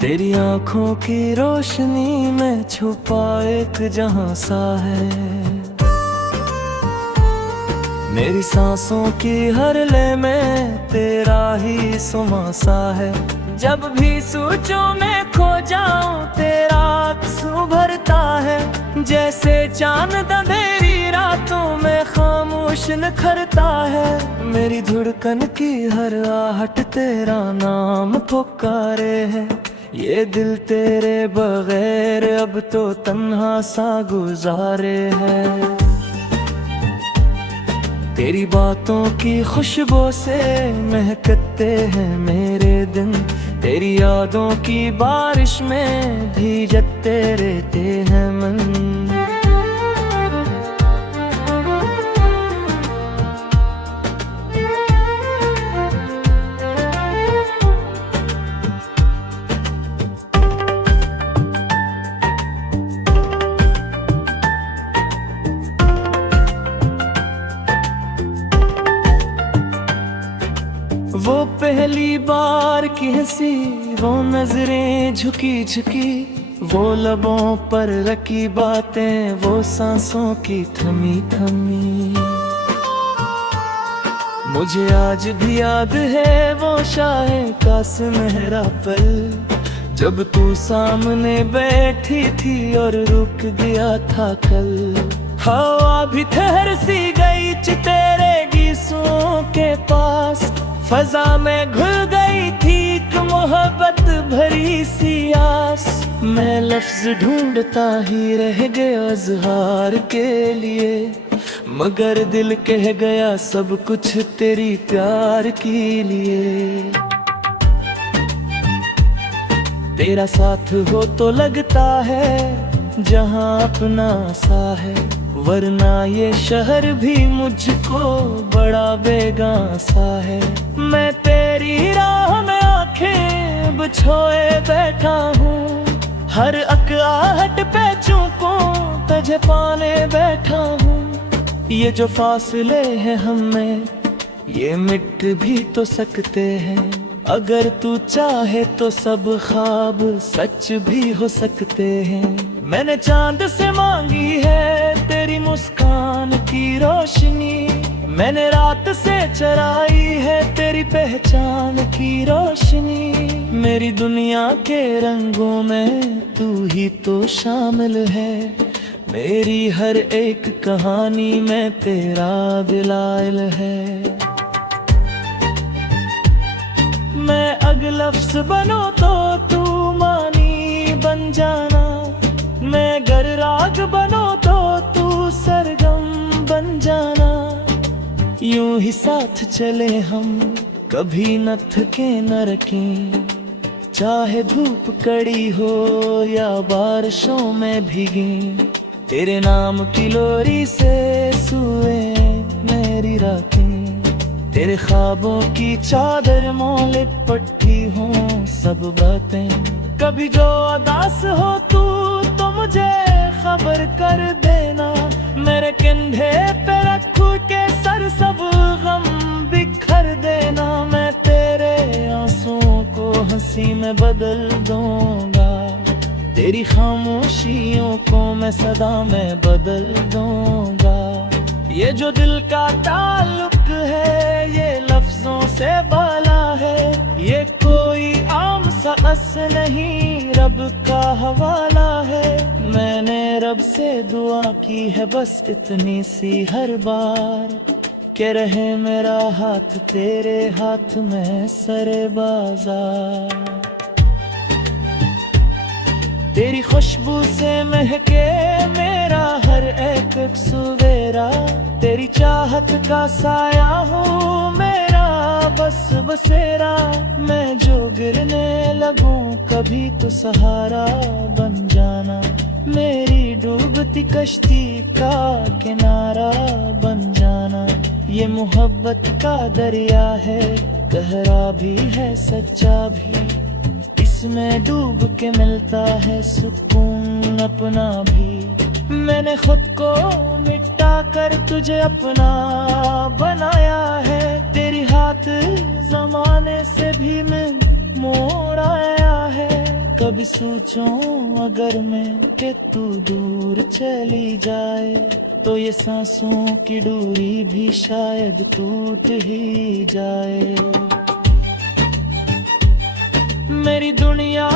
तेरी आंखों की रोशनी में छुपा एक जहां सा है। मेरी सांसों की हर ले में तेरा ही सुमासा है। जब भी सोचो मैं खो जाऊं तेरा अक्स उभरता है। जैसे चांद अंधेरी रातों में खामोश निखरता है। मेरी धड़कन की हर आहट तेरा नाम पुकारे है। ये दिल तेरे बगैर अब तो तन्हा सा गुजारे है। तेरी बातों की खुशबू से महकते हैं मेरे दिन। तेरी यादों की बारिश में भीगते रहते हैं मन। वो पहली बार की हंसी, वो नजरें झुकी झुकी, वो लबों पर रखी बातें, वो सांसों की थमी थमी। मुझे आज भी याद है वो शाहे का सुनहरा पल, जब तू सामने बैठी थी और रुक गया था कल। हवा भी ठहर सी गई तेरे गीसों के पास, फजा में घुल गई थी एक मोहब्बत भरी सी आस। मैं लफ्ज ढूंढता ही रह गया इज़हार के लिए, मगर दिल कह गया सब कुछ तेरी प्यार के लिए। तेरा साथ हो तो लगता है जहां अपना सा है, वरना ये शहर भी मुझको बड़ा बेगां सा है। मैं तेरी राह में आंखें बिछोए बैठा हूँ, हर अकआहट पे चूकों तुझे पाने बैठा हूँ। ये जो फासले हैं हमें, ये मिट भी तो सकते हैं। अगर तू चाहे तो सब ख्वाब सच भी हो सकते हैं। मैंने चांद से मांगी है तेरी मुस्कान की रोशनी, मैंने रात से चराई है तेरी पहचान की रोशनी। मेरी दुनिया के रंगों में तू ही तो शामिल है, मेरी हर एक कहानी में तेरा दिलाइल है। मैं अगर लफ्ज़ बनो तो तू मानी बन जाना, मैं गर राग बनो तो तू सरगम बन जाना। यूं ही साथ चले हम, कभी न थके न रखें, चाहे धूप कड़ी हो या बारिशों में भीगे। तेरे नाम की लोरी से सुए मेरी रातें, तेरे ख्वाबों की चादर मों लिपटी हूँ सब बातें। कभी जो उदास हो तू तो मुझे खबर कर देना, मेरे कंधे पे रखूं के सर सब गम बिखर देना। मैं तेरे आंसुओं को हंसी में बदल दूंगा, तेरी खामोशियों को मैं सदा में बदल दूंगा। ये जो दिल का ताल्लुक है ये लफ्जों से बाला है, ये कोई आम सा अस नहीं रब का हवाला है। मैंने रब से दुआ की है बस इतनी सी हर बार, के रहे मेरा हाथ तेरे हाथ में सरे बाजार। तेरी खुशबू से महके मेरा हर एक सवेरा, तेरी चाहत का साया हूँ मेरा बस बसेरा। मैं जो गिरने लगूं कभी तो सहारा बन जाना, मेरी डूबती कश्ती का किनारा बन जाना। ये मोहब्बत का दरिया है, गहरा भी है सच्चा भी, इसमें डूब के मिलता है सुकून अपना भी। मैंने खुद को मिटा कर तुझे अपना बनाया है, तेरी हाथ जमाने से भी मैं मोड़ आया है। कभी सोचूं अगर मैं कि तू दूर चली जाए तो ये सांसों की डोरी भी शायद टूट ही जाए। मेरी दुनिया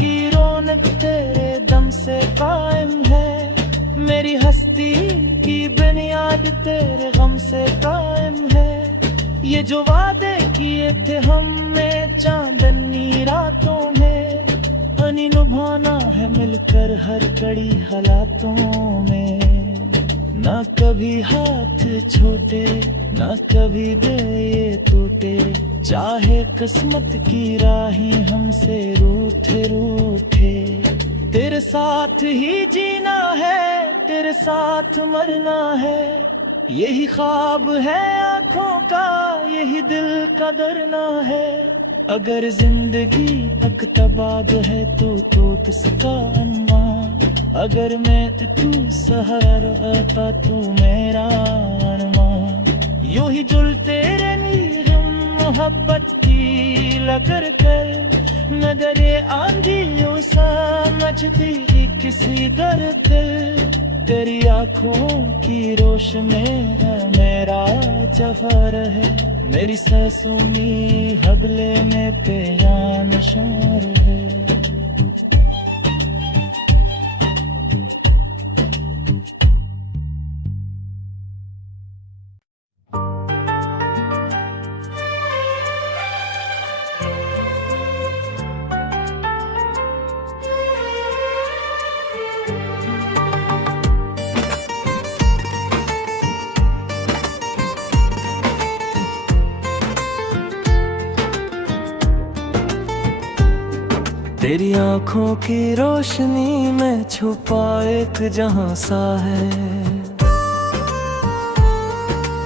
की रौनक तेरे दम से कायम है, मेरी हस्ती की बुनियाद तेरे गम से कायम है। ये जो वादे किए थे हमने चांदनी रातों में, निभाना है मिलकर हर कड़ी हालातों में। ना कभी हाथ छोटे ना कभी दे ये टूटे, चाहे किस्मत की राहें हमसे रूठे रूठे। तेरे साथ ही जीना है, तेरे साथ मरना है, यही ख्वाब है आँखों का, यही दिल का डरना है। अगर जिंदगी तक तबाद है तो किसका अरमान, अगर मैं तू सहारा तू मेरा अरमान। यूं ही जुलते रही हम मोहब्बत की लगर कर, नजरे आंधियों समझती किसी दर्द। तेरी आँखों की रोशनी है मेरा जफर है, मेरी सांसों में हबले में तेरा नशर है। तेरी आँखों की रोशनी में छुपा एक जहां सा है,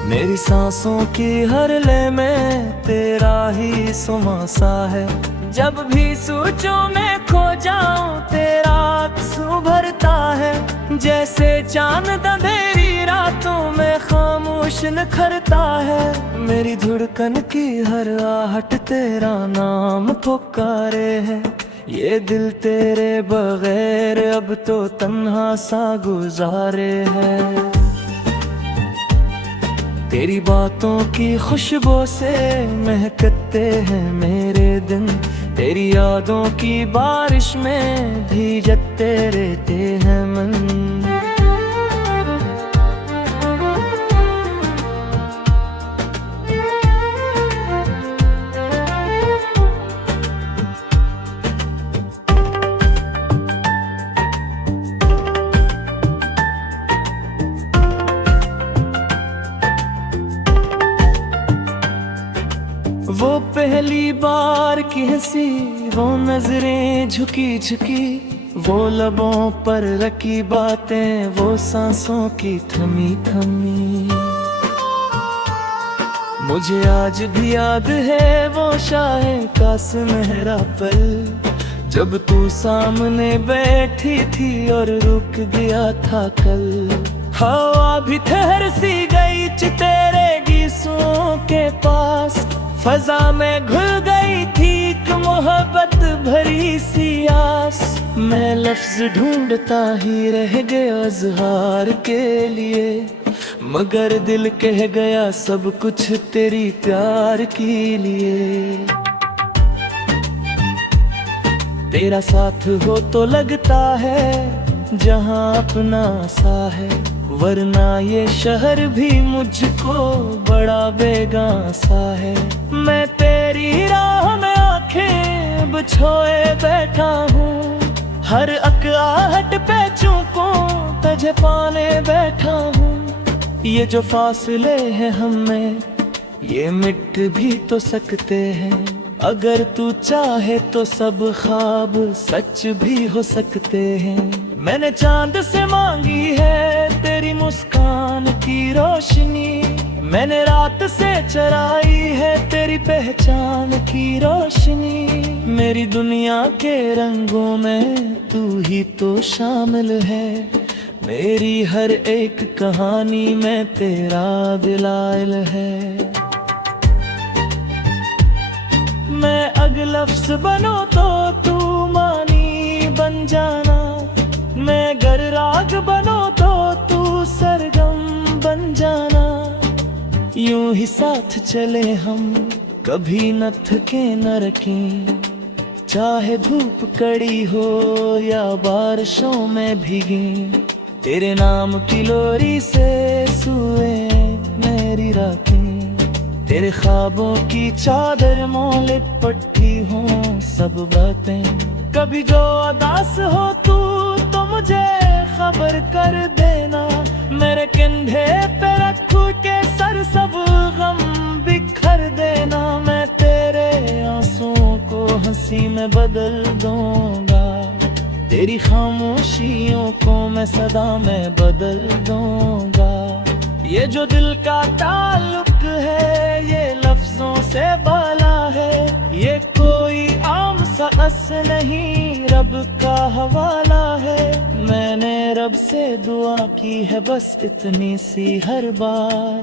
मेरी सांसों की हर ले में तेरा ही सुमा सा है। जब भी सोचो मैं खो जाऊं तेरा आंसू भरता है, जैसे चांद अंधेरी रातों में खामोश निखरता है। मेरी धड़कन की हर आहट तेरा नाम पुकारे है, ये दिल तेरे बगैर अब तो तन्हा सा गुजारे है। तेरी बातों की खुशबू से महकते हैं मेरे दिन, तेरी यादों की बारिश में भीगते रहते हैं मन। वो पहली बार की हंसी, वो नजरें झुकी झुकी, वो लबों पर रखी बातें, वो सांसों की थमी थमी। मुझे आज भी याद है वो शाहे का सुनहरा पल, जब तू सामने बैठी थी और रुक गया था कल। हवा भी ठहर सी गई तेरे गीसों के पास, फजा में घुल गई थी एक मोहब्बत भरी सी आस। मैं लफ्ज ढूंढता ही रह गया इज़हार के लिए, मगर दिल कह गया सब कुछ तेरी प्यार के लिए। तेरा साथ हो तो लगता है जहां अपना सा है, वरना ये शहर भी मुझको बड़ा बेगां सा है। मैं तेरी राह में आंखें बिछोए बैठा हूँ, हर एक आहट पे चूकों तुझे पाने बैठा हूँ। ये जो फासले हैं हमें ये मिट भी तो सकते हैं, अगर तू चाहे तो सब ख्वाब सच भी हो सकते हैं। मैंने चांद से मांगी है तेरी मुस्कान की रोशनी, मैंने रात से चराई है तेरी पहचान की रोशनी। मेरी दुनिया के रंगों में तू ही तो शामिल है, मेरी हर एक कहानी में तेरा दिलाइल है। मैं अग लफ्ज़ बनो तो तू मानी बन जाना। मैं गर राग बनो तो तू सरगम बन जाना। यूं ही साथ चले हम, कभी न थके न रखें, चाहे धूप कड़ी हो या बारिशों में भीगे। तेरे नाम की लोरी से सुए मेरी रातें, तेरे ख्वाबों की चादर मों लिपटी हो सब बातें। कभी जो उदास हो तू तो मुझे खबर कर देना। मेरे कंधे पे रखू के सर सब गम बिखर देना। मैं तेरे आंसुओं को हंसी में बदल दूंगा, तेरी खामोशियों को मैं सदा में बदल दूंगा। ये जो दिल का ताल्लुक है ये लफ्जों से बाला है। ये कोई आम सा अस नहीं, रब का हवाला है। मैंने रब से दुआ की है बस इतनी सी हर बार,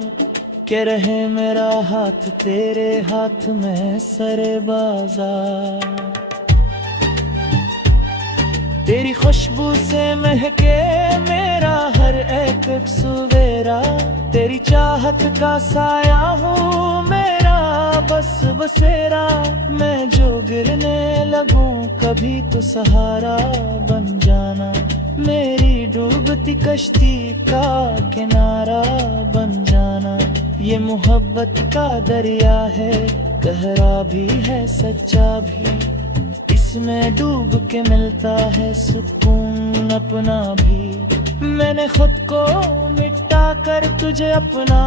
के रहे मेरा हाथ तेरे हाथ में सरे बाजार। तेरी खुशबू से महके मेरा हर एक सवेरा। तेरी चाहत का साया हूँ मेरा बस बसेरा। मैं जो गिरने लगूं कभी तो सहारा बन जाना। मेरी डूबती कश्ती का किनारा बन जाना। ये मोहब्बत का दरिया है, गहरा भी है सच्चा भी। इसमें डूब के मिलता है सुकून अपना भी। मैंने खुद को मिटा कर तुझे अपना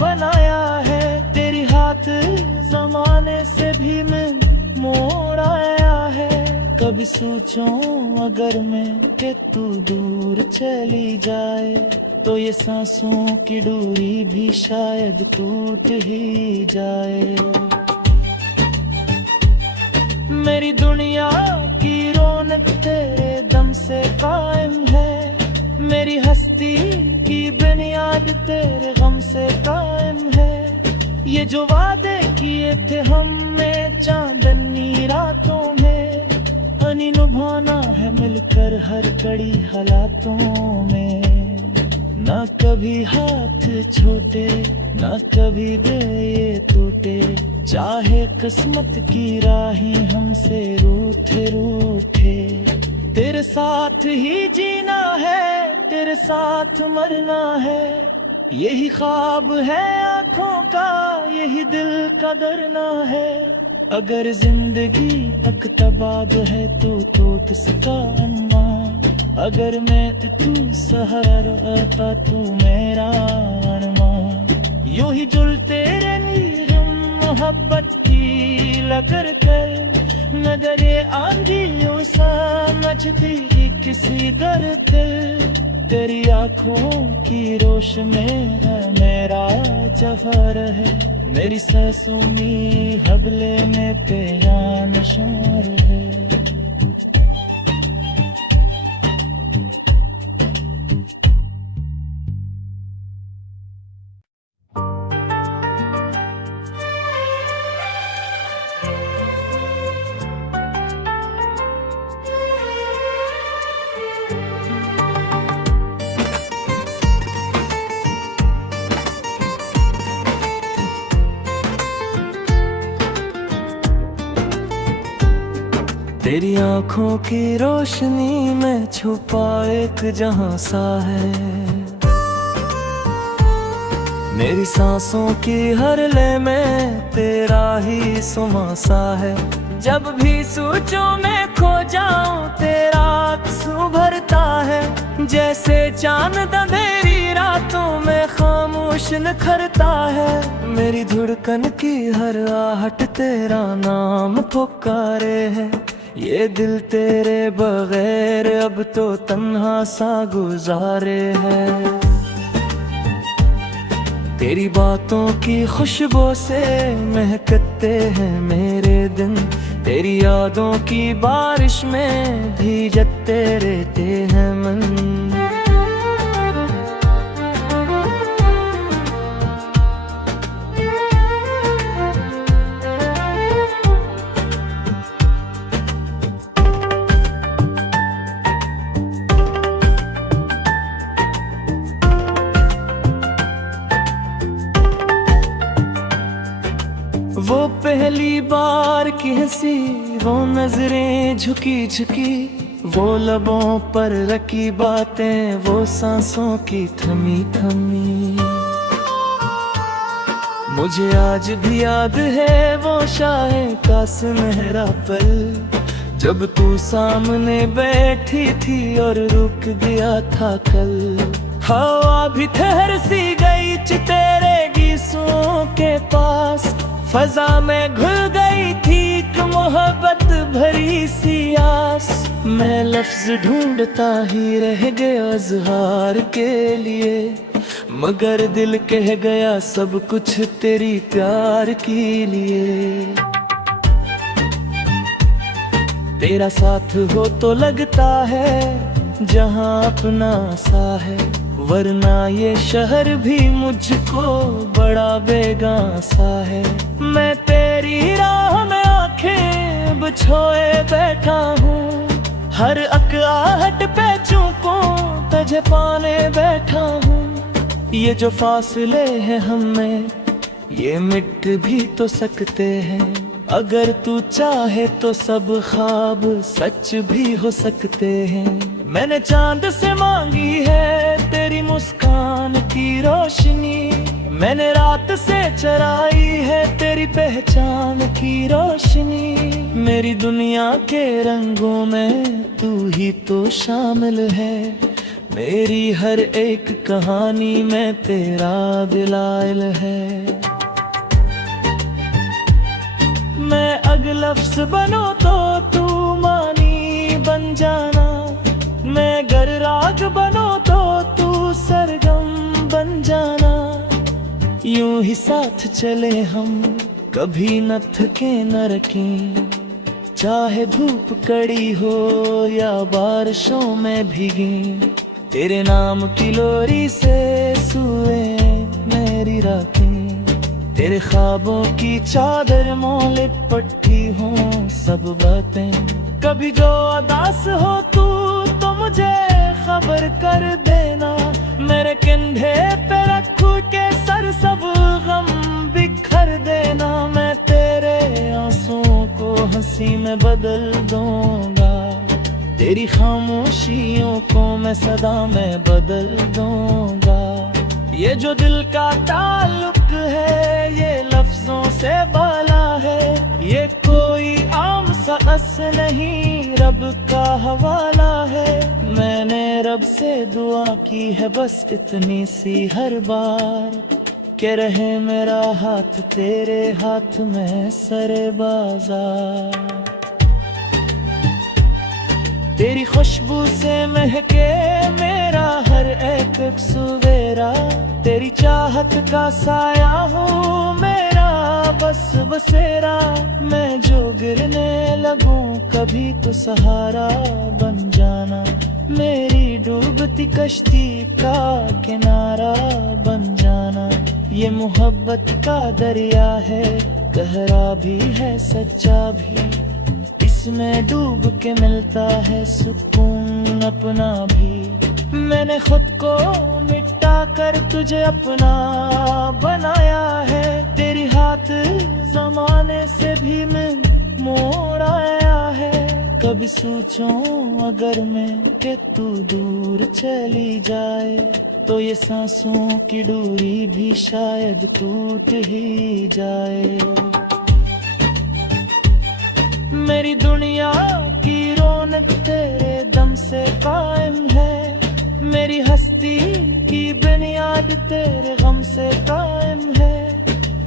बनाया है। तेरी हाथ जमाने से भी मैं मोड़ आया है। कभी सोचूं अगर मैं कि तू दूर चली जाए, तो ये सांसों की डोरी भी शायद टूट ही जाए। मेरी दुनिया की रौनक तेरे दम से कायम है। मेरी हस्ती की बुनियाद तेरे गम से कायम है। ये जो वादे किए थे हमने चांदनी रातों में, अनी निभाना है मिलकर हर कड़ी हालातों में। ना कभी हाथ छोटे ना कभी दे ये टूटे, चाहे किस्मत की राहें हमसे रूठे रूठे। तेरे साथ ही जीना है, तेरे साथ मरना है। यही ख्वाब है आँखों का, यही दिल का डरना है। अगर जिंदगी तक तबाद है तो किसका अनमान। अगर मैं तू सहारा तू मेरा अरमान। यूं ही जुलते रही मोहब्बत की लगर कर। नजर आंधियों समझती किसी गलते। तेरी आँखों की रोशनी है मेरा जफर है। मेरी सांसों में हबले में तेरा नशर है। तेरी आँखों की रोशनी में छुपा एक जहां सा है। मेरी सांसों की हर ले में तेरा ही सुमा सा है। जब भी सोचूं मैं खो जाऊं तेरा आंसू भरता है। जैसे चांद अंधेरी रातों में खामोश निखरता है। मेरी धड़कन की हर आहट तेरा नाम पुकारे है। ये दिल तेरे बगैर अब तो तन्हा सा गुजारे है। तेरी बातों की खुशबू से महकते हैं मेरे दिन। तेरी यादों की बारिश में भीगते रहते हैं मन। वो पहली बार की हंसी, वो नजरें झुकी झुकी, वो लबों पर रखी बातें, वो सांसों की थमी थमी। मुझे आज भी याद है वो शाये का सुनहरा पल, जब तू सामने बैठी थी और रुक गया था कल। हवा भी ठहर सी गई तेरे गीसों के पास, फजा में घुल गई थी एक मोहब्बत भरी सी आस। मैं लफ्ज ढूंढता ही रह गया इज़हार के लिए, मगर दिल कह गया सब कुछ तेरी प्यार के लिए। तेरा साथ हो तो लगता है जहां अपना सा है, वरना ये शहर भी मुझको बड़ा बेगां सा है। मैं तेरी राह में आंखें बिछोए बैठा हूँ, हर अकआहट पे चूकों तुझे पाने बैठा हूँ। ये जो फासले हैं हमें, ये मिट भी तो सकते हैं, अगर तू चाहे तो सब ख्वाब सच भी हो सकते हैं। मैंने चांद से मांगी है तेरी मुस्कान की रोशनी, मैंने रात से चराई है तेरी पहचान की रोशनी। मेरी दुनिया के रंगों में तू ही तो शामिल है, मेरी हर एक कहानी में तेरा दिलाइल है। मैं अगला लफ्ज़ बनो तो तू मानी बन जाना, मैं गर राग बनो तो तू सरगम बन जाना। यूं ही साथ चले हम, कभी न थके न रखें, चाहे धूप कड़ी हो या बारिशों में भीगे। तेरे नाम की लोरी से सुए मेरी रातें, तेरे ख्वाबों की चादर मों लिपटी हूँ सब बातें। कभी जो उदास हो तू तो मुझे खबर कर देना, मेरे कंधे पे रखू के सर सब गम बिखर देना। मैं तेरे आंसुओं को हंसी में बदल दूंगा, तेरी खामोशियों को मैं सदा में बदल दूंगा। ये जो दिल का ताल्लुक है ये लफ्जों से बाला है, ये कोई आम सा अस नहीं रब का हवाला है। मैंने रब से दुआ की है बस इतनी सी हर बार, के रहे मेरा हाथ तेरे हाथ में सरे बाजार। तेरी खुशबू से महके मेरा हर एक सवेरा, तेरी चाहत का साया हूँ मेरा बस बसेरा। मैं जो गिरने लगूं कभी तो सहारा बन जाना, मेरी डूबती कश्ती का किनारा बन जाना। ये मोहब्बत का दरिया है, गहरा भी है सच्चा भी, इसमें डूब के मिलता है सुकून अपना भी। मैंने खुद को मिटा कर तुझे अपना बनाया है, तेरी हाथ जमाने से भी मैं मोड़ आया है। कभी सोचूं अगर मैं कि तू दूर चली जाए, तो ये सांसों की डोरी भी शायद टूट ही जाए। मेरी दुनिया की रौनक तेरे दम से कायम है, मेरी हस्ती की बुनियाद तेरे गम से कायम है।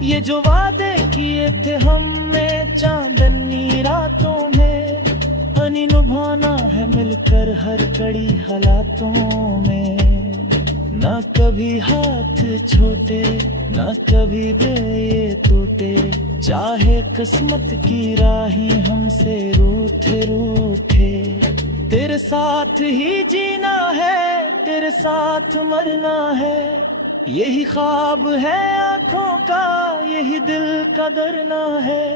ये जो वादे किए थे हमने चांदनी रातों में, अनी निभाना है मिलकर हर कड़ी हालातों में। ना कभी हाथ छोटे ना कभी दे ये टूटे, चाहे किस्मत की राहें हमसे रूठे रूठे। तेरे साथ ही जीना है, तेरे साथ मरना है, यही ख्वाब है आँखों का, यही दिल का डरना है।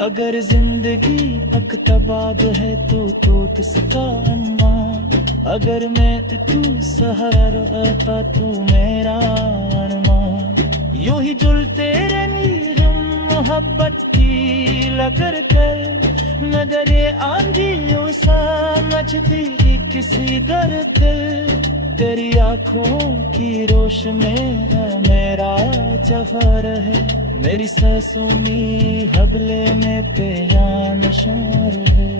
अगर जिंदगी अकतबाब है तो किसका अरमान, अगर मैं तू सहारा तू मेरा अरमान। यूं ही जुलते रही हम मोहब्बत लगर कर मगर ये आंधियों समझती ही किसी दर दिल तेरी आंखों की रोश में है मेरा जफर है मेरी ससुनी हबले में तेरा नशार है